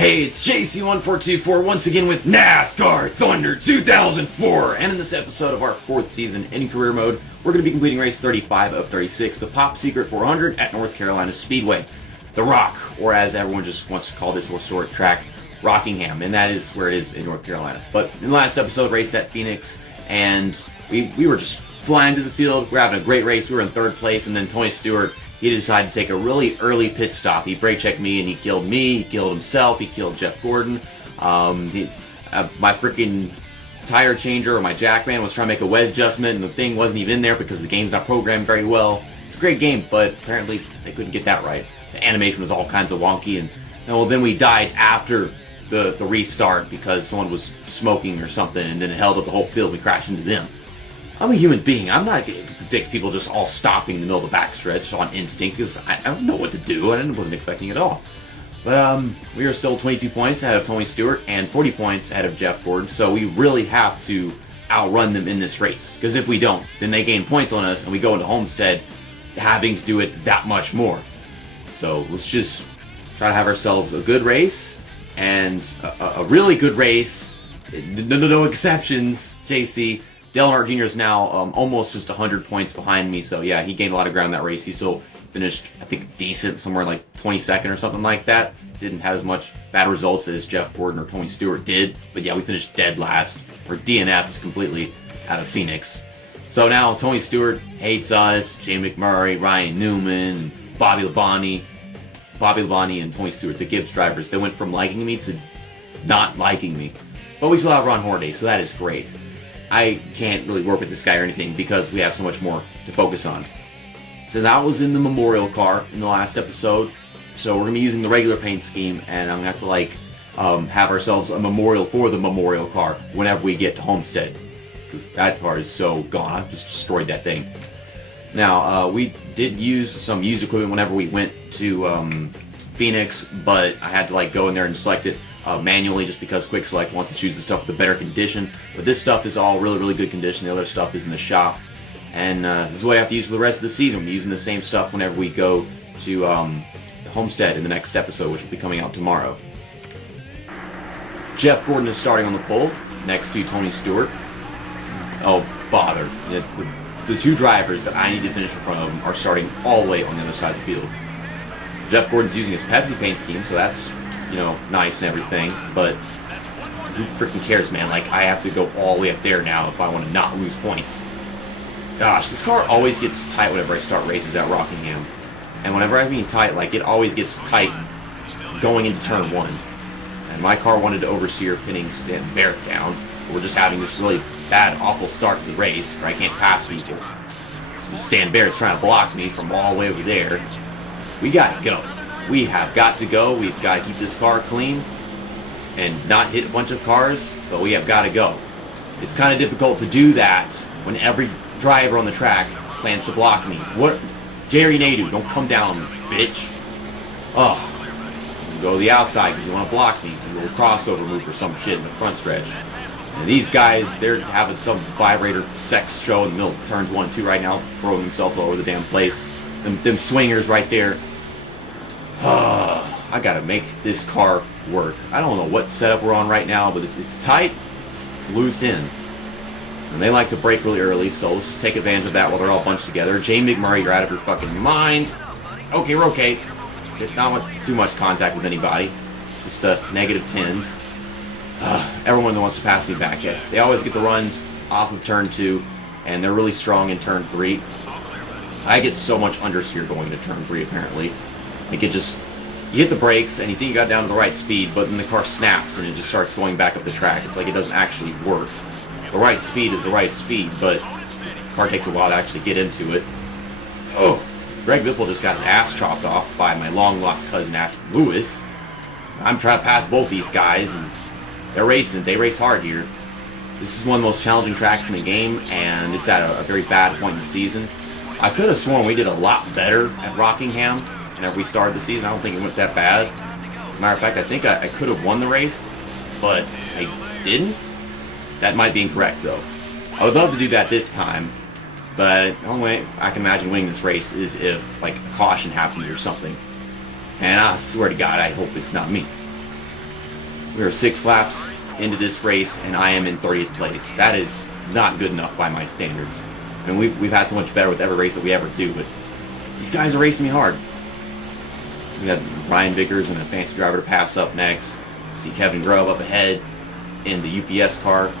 Hey, it's JC1424 once again with NASCAR Thunder 2004, and in this episode of our 4th season in career mode, we're going to be completing race 35 of 36, the Pop Secret 400 at North Carolina Speedway. The Rock, or as everyone just wants to call this historic track, Rockingham, and that is where it is in North Carolina. But in the last episode, raced at Phoenix, and we were just flying through the field. We're having a great race. We were in 3rd place, and then Tony Stewart, he decided to take a really early pit stop. He brake checked me, and he killed me. He killed himself. He killed Jeff Gordon. My freaking tire changer or my jackman was trying to make a wedge adjustment, and the thing wasn't even in there because the game's not programmed very well. It's a great game, but apparently they couldn't get that right. The animation was all kinds of wonky, and well, then we died after the restart because someone was smoking or something, and then it held up the whole field. We crashed into them. I'm a human being. I'm not going to predict people just all stopping in the middle of the backstretch on instinct because I don't know what to do. I wasn't expecting it at all. But we are still 22 points ahead of Tony Stewart and 40 points ahead of Jeff Gordon, so we really have to outrun them in this race. Because if we don't, then they gain points on us and we go into Homestead having to do it that much more. So let's just try to have ourselves a good race and a really good race. No exceptions, JC. Dale Earnhardt Jr. is now almost just 100 points behind me, so yeah, he gained a lot of ground in that race. He still finished, I think, decent, somewhere like 22nd or something like that. Didn't have as much bad results as Jeff Gordon or Tony Stewart did, but yeah, we finished dead last, or DNF is completely out of Phoenix. So now Tony Stewart hates us, Jamie McMurray, Ryan Newman, Bobby Labonte and Tony Stewart, the Gibbs drivers. They went from liking me to not liking me. But we still have Ron Hornaday, so that is great. I can't really work with this guy or anything because we have so much more to focus on. So that was in the memorial car in the last episode. So we're going to be using the regular paint scheme, and I'm going to have to have ourselves a memorial for the memorial car whenever we get to Homestead. Because that car is so gone. I've just destroyed that thing. Now, we did use some used equipment whenever we went to Phoenix, but I had to go in there and select it manually just because Quick Select wants to choose the stuff with the better condition. But this stuff is all really good condition. The other stuff is in the shop. And this is what I have to use for the rest of the season. We're using the same stuff whenever we go to Homestead in the next episode, which will be coming out tomorrow. Jeff Gordon is starting on the pole next to Tony Stewart. Oh, bother. The two drivers that I need to finish in front of him are starting all the way on the other side of the field. Jeff Gordon's using his Pepsi paint scheme, so that's, nice and everything, but who freaking cares, man? I have to go all the way up there now if I want to not lose points. Gosh, this car always gets tight whenever I start races at Rockingham. And whenever I'm being tight, it always gets tight going into turn 1. And my car wanted to oversteer pinning Stan Barrett down, so we're just having this really bad, awful start to the race where I can't pass people. So Stan Barrett's trying to block me from all the way over there. We gotta go. We have got to go. We've got to keep this car clean and not hit a bunch of cars, but we have got to go. It's kind of difficult to do that when every driver on the track plans to block me. What? Jerry Nadeau, don't come down, bitch. Oh, you go to the outside because you want to block me. Do a little crossover move or some shit in the front stretch. And these guys, they're having some vibrator sex show in the middle of turns 1 and 2 right now, throwing themselves all over the damn place. Them swingers right there. I gotta make this car work. I don't know what setup we're on right now, but it's tight, it's loose in. And they like to brake really early, so let's just take advantage of that while they're all bunched together. Jamie McMurray, you're out of your fucking mind. Okay, we're okay. Not too much contact with anybody. Just negative 10s. Everyone that wants to pass me back. They always get the runs off of turn 2, and they're really strong in turn 3. I get so much understeer going into turn 3, apparently. You hit the brakes, and you think you got down to the right speed, but then the car snaps, and it just starts going back up the track. It's like it doesn't actually work. The right speed is the right speed, but the car takes a while to actually get into it. Oh, Greg Biffle just got his ass chopped off by my long-lost cousin, Ashton Lewis. I'm trying to pass both these guys, and they're racing. They race hard here. This is one of the most challenging tracks in the game, and it's at a very bad point in the season. I could have sworn we did a lot better at Rockingham whenever we started the season. I don't think it went that bad. As a matter of fact, I think I could have won the race, but I didn't. That might be incorrect, though. I would love to do that this time, but the only way I can imagine winning this race is if, a caution happens or something. And I swear to God, I hope it's not me. We are 6 laps into this race, and I am in 30th place. That is not good enough by my standards. I mean, we've had so much better with every race that we ever do, but these guys are racing me hard. We got Ryan Vickers and a fancy driver to pass up next. See Kevin Grubb up ahead in the UPS car.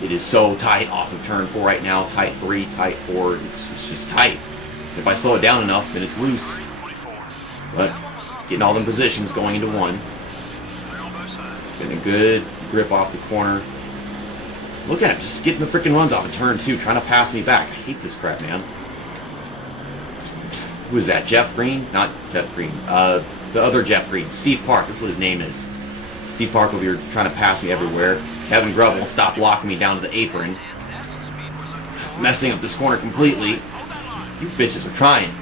It is so tight off of turn 4 right now. Tight 3, tight 4. It's just tight. If I slow it down enough, then it's loose. But getting all them positions going into 1. Getting a good grip off the corner. Look at him, just getting the freaking runs off of turn 2, trying to pass me back. I hate this crap, man. Who is that? Jeff Green? Not Jeff Green. The other Jeff Green. Steve Park. That's what his name is. Steve Park over here trying to pass me everywhere. Kevin Grubb won't stop blocking me down to the apron. Messing up this corner completely. You bitches are trying.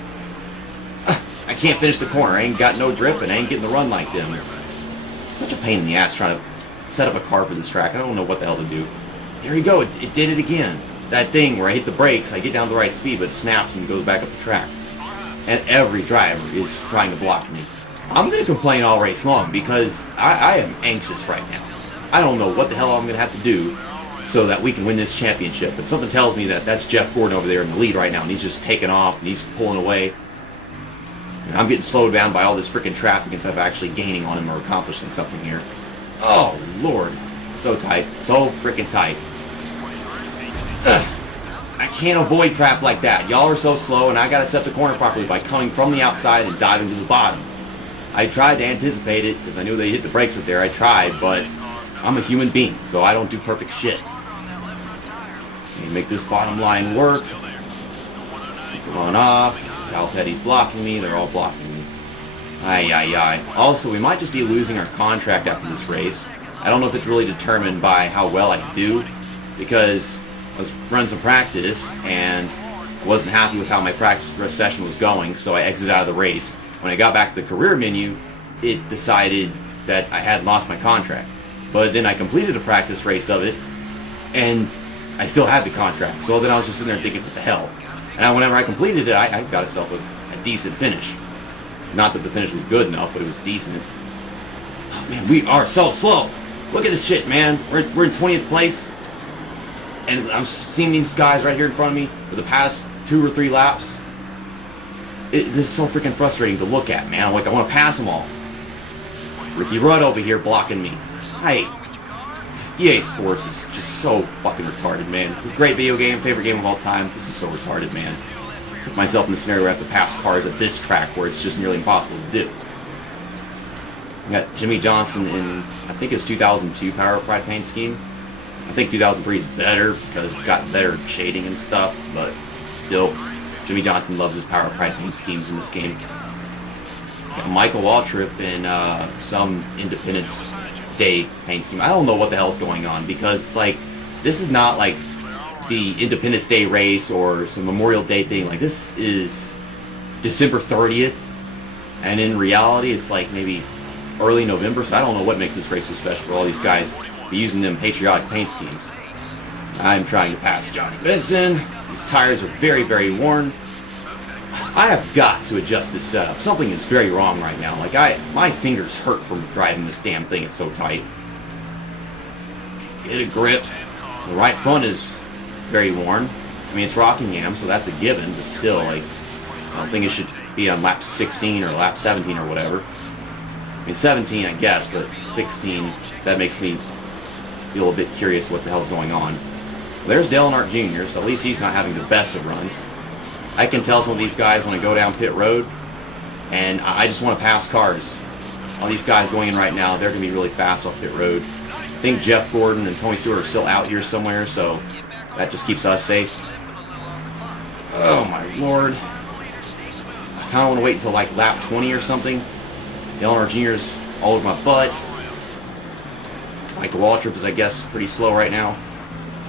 I can't finish the corner. I ain't got no grip and I ain't getting the run like them. It's such a pain in the ass trying to set up a car for this track. I don't know what the hell to do. There you go. It did it again. That thing where I hit the brakes, I get down to the right speed, but it snaps and goes back up the track. And every driver is trying to block me. I'm going to complain all race long because I am anxious right now. I don't know what the hell I'm going to have to do so that we can win this championship. But something tells me that that's Jeff Gordon over there in the lead right now, and he's just taking off, and he's pulling away. And I'm getting slowed down by all this freaking traffic instead of actually gaining on him or accomplishing something here. Oh, Lord. So tight. So freaking tight. Ugh. I can't avoid crap like that. Y'all are so slow, and I gotta set the corner properly by coming from the outside and diving to the bottom. I tried to anticipate it, because I knew they hit the brakes right there. I tried, but I'm a human being, so I don't do perfect shit. Okay, make this bottom line work. Keep the run off. Cal Petty's blocking me. They're all blocking me. Aye. Also, we might just be losing our contract after this race. I don't know if it's really determined by how well I do, because I was running some practice and wasn't happy with how my practice session was going, so I exited out of the race. When I got back to the career menu, it decided that I had lost my contract. But then I completed a practice race of it, and I still had the contract. So then I was just sitting there thinking, what the hell? And whenever I completed it, I got myself a decent finish. Not that the finish was good enough, but it was decent. Oh, man, we are so slow. Look at this shit, man. We're in 20th place. And I'm seeing these guys right here in front of me for the past 2 or 3 laps. This is so freaking frustrating to look at, man. I want to pass them all. Ricky Rudd over here blocking me. Hey, EA Sports is just so fucking retarded, man. Great video game, favorite game of all time. This is so retarded, man. Put myself in the scenario where I have to pass cars at this track where it's just nearly impossible to do. I got Jimmy Johnson in, I think it's 2002 Power of Pride paint scheme. I think 2003 is better because it's got better shading and stuff, but still, Jimmy Johnson loves his Power of Pride paint schemes in this game. Got Michael Waltrip in some Independence Day paint scheme. I don't know what the hell's going on because it's like, this is not like the Independence Day race or some Memorial Day thing. Like, this is December 30th, and in reality, it's like maybe early November, so I don't know what makes this race so special for all these guys be using them patriotic paint schemes. I'm trying to pass Johnny Benson. These tires are very, very worn. I have got to adjust this setup. Something is very wrong right now. Like, my fingers hurt from driving this damn thing. It's so tight. Get a grip. The right front is very worn. I mean, it's Rockingham, so that's a given, but still, like, I don't think it should be on lap 16 or lap 17 or whatever. I mean, 17, I guess, but 16, that makes me feel a bit curious what the hell's going on. Well, there's Dale Earnhardt Jr., so at least he's not having the best of runs. I can tell some of these guys when I go down pit road, and I just want to pass cars. All these guys going in right now, they're going to be really fast off pit road. I think Jeff Gordon and Tony Stewart are still out here somewhere, so that just keeps us safe. Oh my lord. I kind of want to wait until like lap 20 or something. Dale Earnhardt Jr.'s all over my butt. Michael Waltrip is, I guess, pretty slow right now.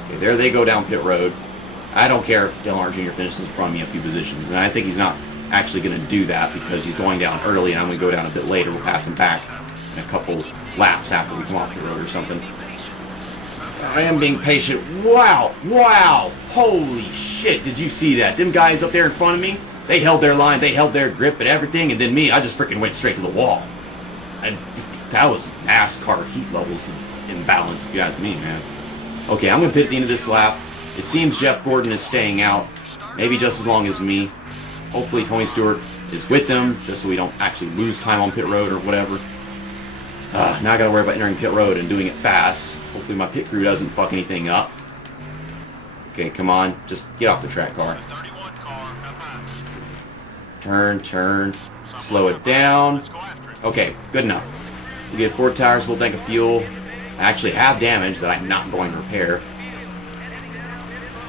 Okay, there they go down pit road. I don't care if Dale Earnhardt Jr. finishes in front of me a few positions, and I think he's not actually going to do that because he's going down early, and I'm going to go down a bit later. We'll pass him back in a couple laps after we come off the road or something. I am being patient. Wow, holy shit, did you see that? Them guys up there in front of me, they held their line, they held their grip and everything, and then me, I just freaking went straight to the wall. And that was NASCAR heat levels imbalance, if you ask me, man. Okay, I'm going to pit at the end of this lap. It seems Jeff Gordon is staying out, maybe just as long as me. Hopefully Tony Stewart is with him, just so we don't actually lose time on pit road or whatever. Now I gotta worry about entering pit road and doing it fast. Hopefully my pit crew doesn't fuck anything up. Okay, come on, just get off the track, car. Turn, slow it down. Okay, good enough. We get 4 tires, full tank of fuel. I actually have damage that I'm not going to repair.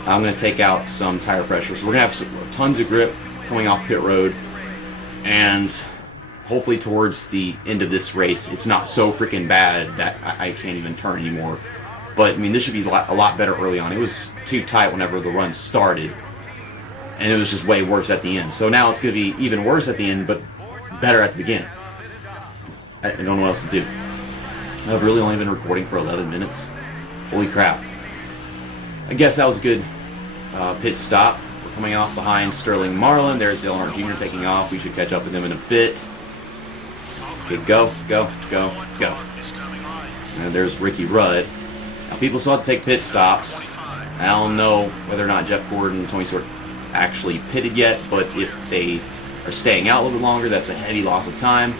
I'm going to take out some tire pressure. So we're going to have tons of grip coming off pit road. And hopefully towards the end of this race, it's not so freaking bad that I can't even turn anymore. But, I mean, this should be a lot better early on. It was too tight whenever the run started. And it was just way worse at the end. So now it's going to be even worse at the end, but better at the beginning. I don't know what else to do. I've really only been recording for 11 minutes. Holy crap. I guess that was a good pit stop. We're coming off behind Sterling Marlin. There's Dale Earnhardt Jr. taking off. We should catch up with him in a bit. Okay, go. And there's Ricky Rudd. Now, people still have to take pit stops. I don't know whether or not Jeff Gordon and Tony Stewart actually pitted yet, but if they are staying out a little bit longer, that's a heavy loss of time.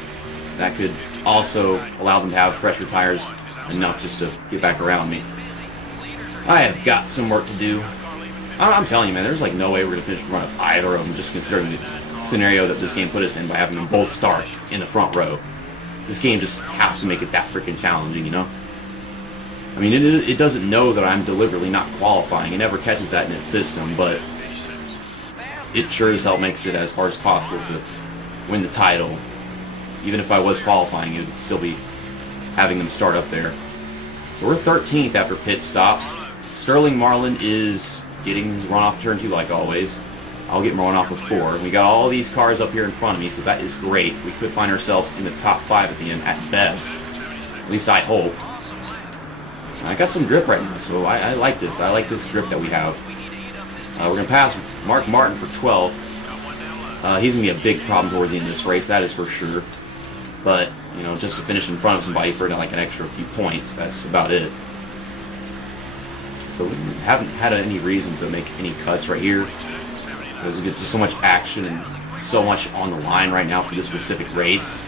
That could also allow them to have fresher tires enough just to get back around me. I have got some work to do. I'm telling you, man, there's like no way we're going to finish the run of either of them, just considering the scenario that this game put us in by having them both start in the front row. This game just has to make it that freaking challenging, you know? I mean, it doesn't know that I'm deliberately not qualifying. It never catches that in its system, but it sure as hell makes it as hard as possible to win the title. Even if I was qualifying, it would still be having them start up there. So we're 13th after pit stops. Sterling Marlin is getting his run off turn 2 like always. I'll get my run off of 4. We got all these cars up here in front of me, so that is great. We could find ourselves in the top 5 at the end at best. At least I hope. I got some grip right now, so I like this. I like this grip that we have. We're going to pass Mark Martin for 12th. He's going to be a big problem towards the end of this race, that is for sure. But, you know, just to finish in front of somebody for like an extra few points, that's about it. So we haven't had any reason to make any cuts right here, because we get just so much action and so much on the line right now for this specific race.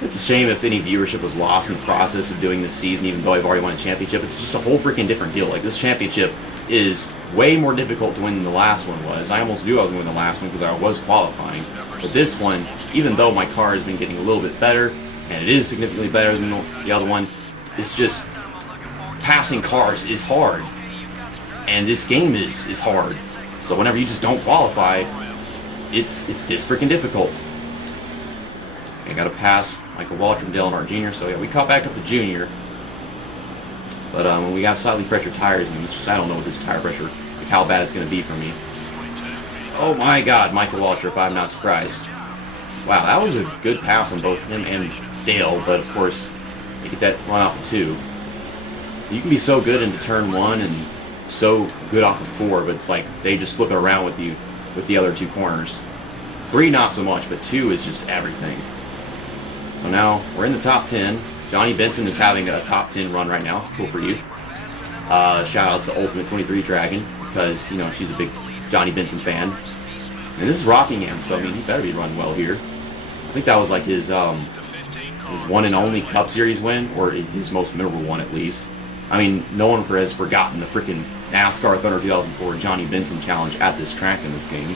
It's a shame if any viewership was lost in the process of doing this season, even though I've already won a championship. It's just a whole freaking different deal. Like, this championship is way more difficult to win than the last one was. I almost knew I was going to win the last one because I was qualifying. But this one, even though my car has been getting a little bit better, and it is significantly better than the other one, it's just passing cars is hard. And this game is hard. So whenever you just don't qualify, it's this freaking difficult. Okay, I got to pass Michael Waltrip and Dale Earnhardt Jr. So yeah, we caught back up to Junior. But when we got slightly fresher tires, and I don't know what this tire pressure, like how bad it's going to be for me. Oh my God, Michael Waltrip, I'm not surprised. Wow, that was a good pass on both him and Dale, but of course, they get that run off of 2. You can be so good into turn 1 and so good off of 4, but it's like they just flip it around with you with the other 2 corners. 3 not so much, but 2 is just everything. So now we're in the top 10. Johnny Benson is having a top 10 run right now. Cool for you. Shout out to Ultimate 23 Dragon, because, you know, she's a big Johnny Benson fan. And this is Rockingham, so I mean, he better be running well here. I think that was like his one and only Cup Series win, or his most memorable one at least. I mean, no one has forgotten the freaking NASCAR Thunder 2004 Johnny Benson challenge at this track in this game.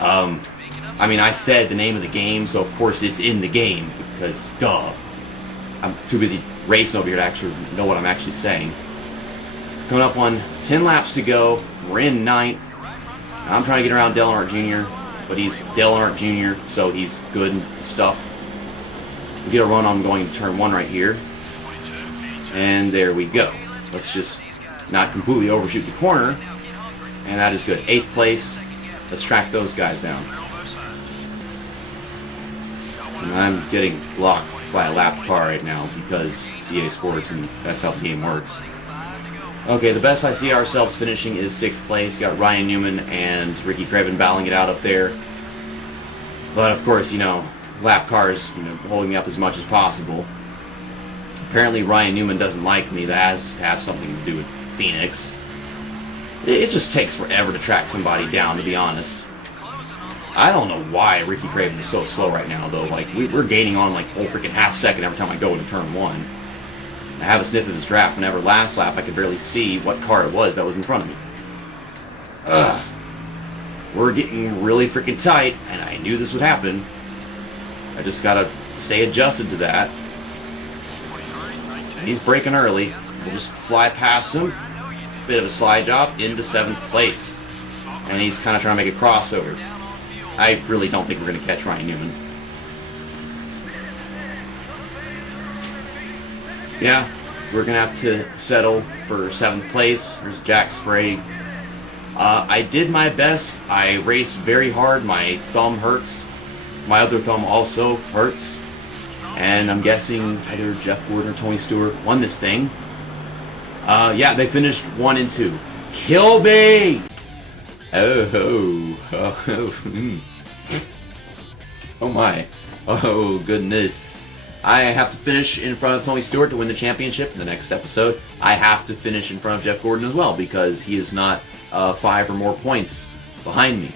I mean, I said the name of the game, so of course it's in the game, because duh. I'm too busy racing over here to actually know what I'm actually saying. Coming up on 10 laps to go. We're in 9th. I'm trying to get around Dale Earnhardt Jr., but he's Dale Earnhardt Jr., so he's good and stuff. We get a run on going to turn 1 right here. And there we go. Let's just not completely overshoot the corner. And that is good. 8th place. Let's track those guys down. And I'm getting blocked by a lap car right now because it's EA Sports and that's how the game works. Okay, the best I see ourselves finishing is 6th place. Got Ryan Newman and Ricky Craven battling it out up there. But of course, you know, lap cars, holding me up as much as possible. Apparently Ryan Newman doesn't like me. That has to have something to do with Phoenix. It just takes forever to track somebody down, to be honest. I don't know why Ricky Craven is so slow right now, though. Like, we're gaining on like a whole freaking half second every time I go into turn 1. I have a sniff of his draft whenever last lap I could barely see what car it was that was in front of me. Ugh. We're getting really freaking tight, and I knew this would happen. I just gotta stay adjusted to that. He's braking early. We'll just fly past him. Bit of a slide job into 7th place. And he's kind of trying to make a crossover. I really don't think we're going to catch Ryan Newman. Yeah, we're going to have to settle for 7th place. There's Jack Sprague. I did my best. I raced very hard. My thumb hurts. My other thumb also hurts. And I'm guessing either Jeff Gordon or Tony Stewart won this thing. Yeah, they finished 1 and 2. Kilby! Oh my. Oh goodness. I have to finish in front of Tony Stewart to win the championship in the next episode. I have to finish in front of Jeff Gordon as well because he is not 5 or more points behind me.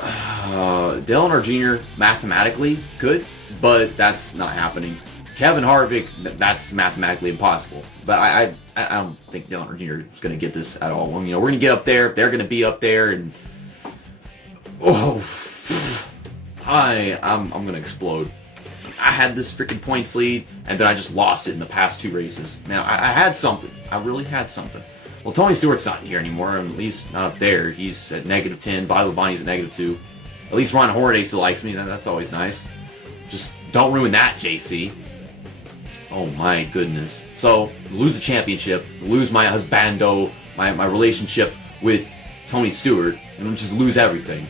Dale Earnhardt Jr. mathematically could, but that's not happening. Kevin Harvick, that's mathematically impossible. But I don't think Dale Earnhardt Jr. is going to get this at all. We're going to get up there. They're going to be up there, and I'm going to explode. I had this freaking points lead, and then I just lost it in the past 2 races. Man, I had something. I really had something. Well, Tony Stewart's not here anymore, at least not up there. He's at -10. Bobby Labonte's at -2. At least Ron Hornaday still likes me. That's always nice. Just don't ruin that, JC. Oh my goodness. So, lose the championship, lose my husbando, my relationship with Tony Stewart, and just lose everything.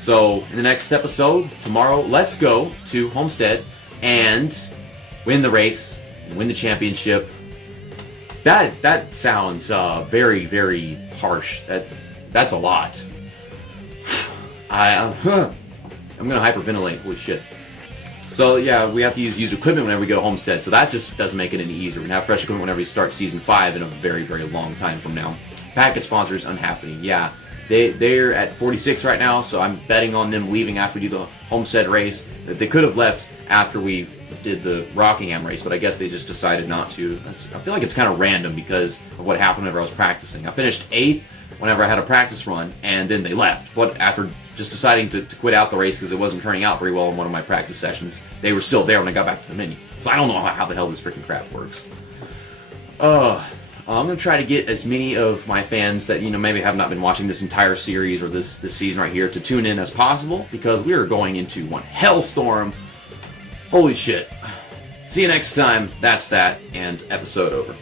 So, in the next episode, tomorrow, let's go to Homestead and win the race, and win the championship. That sounds very, very harsh. That's a lot. I'm gonna hyperventilate. Holy shit. So yeah, we have to use used equipment whenever we go to Homestead, so that just doesn't make it any easier. We're gonna have fresh equipment whenever we start Season 5 in a very, very long time from now. Package sponsors, unhappy. Yeah, they're at 46 right now, so I'm betting on them leaving after we do the Homestead race. They could have left after we did the Rockingham race, but I guess they just decided not to. I feel like it's kind of random because of what happened whenever I was practicing. I finished 8th whenever I had a practice run, and then they left. But after just deciding to quit out the race because it wasn't turning out very well in one of my practice sessions, they were still there when I got back to the menu. So I don't know how the hell this freaking crap works. I'm going to try to get as many of my fans that, maybe have not been watching this entire series or this season right here to tune in as possible, because we are going into one hellstorm. Holy shit. See you next time. That's that, and episode over.